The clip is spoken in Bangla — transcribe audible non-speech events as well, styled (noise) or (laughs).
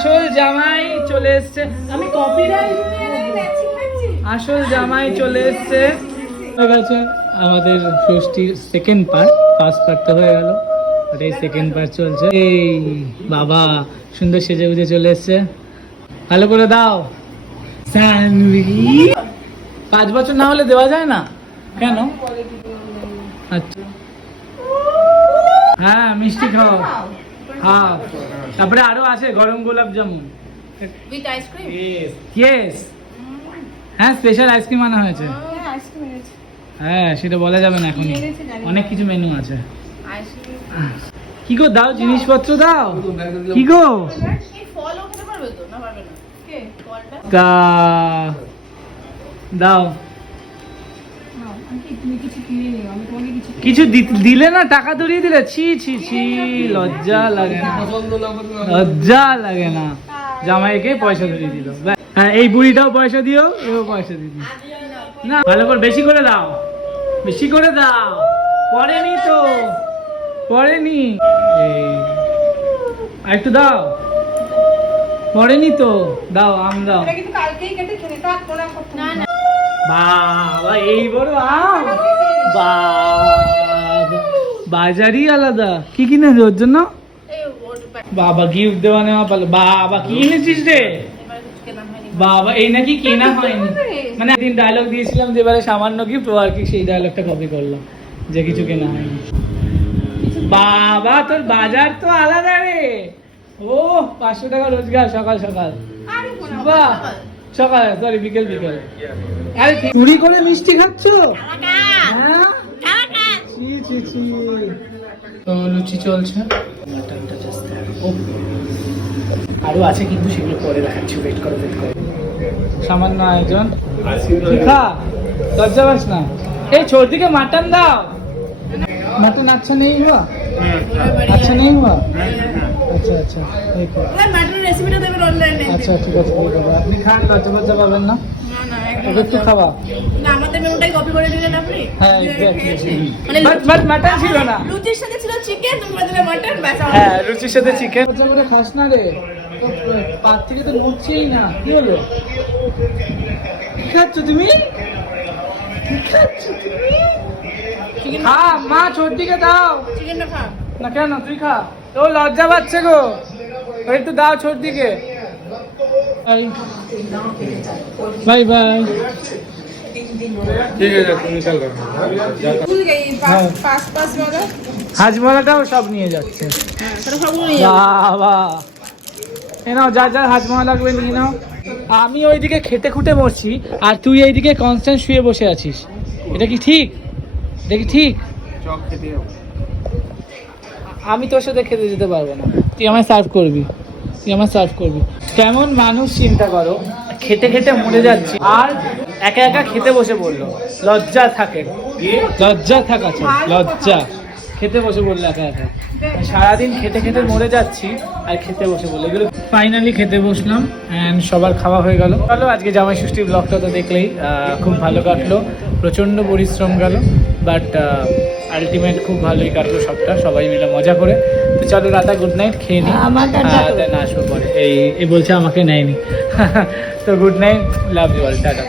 আসল জামাই চলে এসছে। আমি কপিরাইট আসল জামাই চলে এসছে। গেছে আমাদের ষষ্ঠীর সেকেন্ড পার্ট ফার্স্ট পার্ট তো হয়ে গেল। এই সেকেন্ড পার্ট চলছে। এই বাবা সুন্দর সেজে গুজে চলে এসছে। ভালো করে দাও। পাঁচ বছর না হলে দেওয়া যায় না? কেন? আচ্ছা। হ্যাঁ মিষ্টি খাও। হ্যাঁ। তারপরে আরও আছে গরম gulab jamun. With ice cream yes হ্যাঁ স্পেশাল আইসক্রিম আনা হয়েছে। হ্যাঁ আইসক্রিম এনেছি। হ্যাঁ সেটা বলা যাবে না এখনই। এনেছে জানি না। অনেক কিছু মেনু আছে। কি গো দাও জিনিসপত্র দাও। কি গো? এই ফলও খেতে পারবে তো? না পারবে না। কে? ফলটা? তা দাও। কিছু দিলে না টাকা ধরিয়ে দিলে ছি ছি ছি লজ্জা লাগে না। লজ্জা লাগে না। জামাইকে পয়সা ধরিয়ে দিল। হ্যাঁ এই বুড়িটাও পয়সা দিও এও পয়সা দিও। না ভালো করে বেশি করে দাও। বেশি করে দাও। পড়েনি তো। পড়েনি। এই আর একটু দাও। পড়েনি তো। দাও আম দাও। কালকেই কেটে না না। বাবা এই বড় আম। বাবা বাজারই আলাদা। কি কিনেছে ওর জন্য? বাবা গিফট দেওয়া নেওয়া পালো বাবা কি এনেছিস রে? বাবা এই নাকি কেনা হয়নি। মানে একদিন ডায়লগ দিয়েছিলাম যে এবারে সামান্য গিফট ও আর কি সেই ডায়লগটা কপি করল যে কিছু কেনা হয়নি। বাবা তোর বাজার তো আলাদা রে। ও পাঁচশো টাকা রোজগার সকাল সকাল। বাহ। সকাল সরি বিকেল বিকেল। আরে চুরি করে মিষ্টি খাচ্ছ? হ্যাঁ। তো লুচি চলছে। মাটনটা আরও আছে কিন্তু সেগুলো পরে দেখাচ্ছি। ওয়েট করো ওয়েট করো। সামান্য আয়োজন। খা লজ্জা পাস না। এই ছোট দিকে মাটন দাও। মাটন আচ্ছা নেই হুয়া? আচ্ছা নেই হুয়া। আচ্ছা আচ্ছা ঠিক আছে মাটনের রেসিপিটা দেবেন অনলাইনে আচ্ছা ঠিক আছে দিয়ে দেবো আপনি খান লজ্জা লজ্জা পাবেন না। না না একটু খাওয়া। না আমাদের মেনুটাই কপি করে দিলেন আপনি? হ্যাঁ বাট বাট মাটন ছিল না। লুচির সাথে ছিল চিকেন তোমরা দিলে মাটন ব্যাস হ্যাঁ রুচির সাথে চিকেন লজ্জা করে খাস না রে। পাত থেকে তো নড়ছেই না। কি হলো? খাচ্ছ তুমি? খাচ্ছ তুমি? খা মা ছোট দিকে দাও চিকেনটা খা। না কেন? তুই খা। ও লজ্জা পাচ্ছে গো। ওই একটু দাও ছোট দিকে। Bye bye. ঠিক আছে তুমি চাল করো ভুল গেই হ্যাঁ। হাজমালাটাও সব নিয়ে যাচ্ছে। হ্যাঁ। বাবা। এ নাও যা যা হাজমা লাগবে নিয়ে নাও। আমি ওইদিকে খেতে খুঁটে মরছি আর তুই এইদিকে কনস্ট্যান্ট শুয়ে বসে আছিস। এটা কি ঠিক? এটা কি ঠিক? চপ খেতে আমি তোর সাথে খেতে যেতে পারব না। তুই আমায় সার্ভ করবি। তুই আমায় সার্ভ করবি। কেমন মানুষ চিন্তা করো। খেতে খেতে মরে যাচ্ছি। আর একা একা খেতে বসে পড়ল। লজ্জা থাকে। লজ্জা থাকা লজ্জা। খেতে বসে পড়ল একা একা। সারাদিন খেতে খেতে মরে যাচ্ছি। আর খেতে বসে বলল এগুলো ফাইনালি খেতে বসলাম। অ্যান্ড সবার খাওয়া হয়ে গেল। চলো, আজকে জামাই ষষ্ঠীর ব্লগটা তো দেখলেই খুব ভালো কাটলো। প্রচণ্ড পরিশ্রম গেল। বাট আলটিমেট খুব ভালোই কাটলো সবটা সবাই মিলে মজা করে। তো চলো রাতা গুড নাইট খেয়ে নিই দেন আসব পরে। এই এই বলছে আমাকে নেয়নি। (laughs) তো good night love you all tata.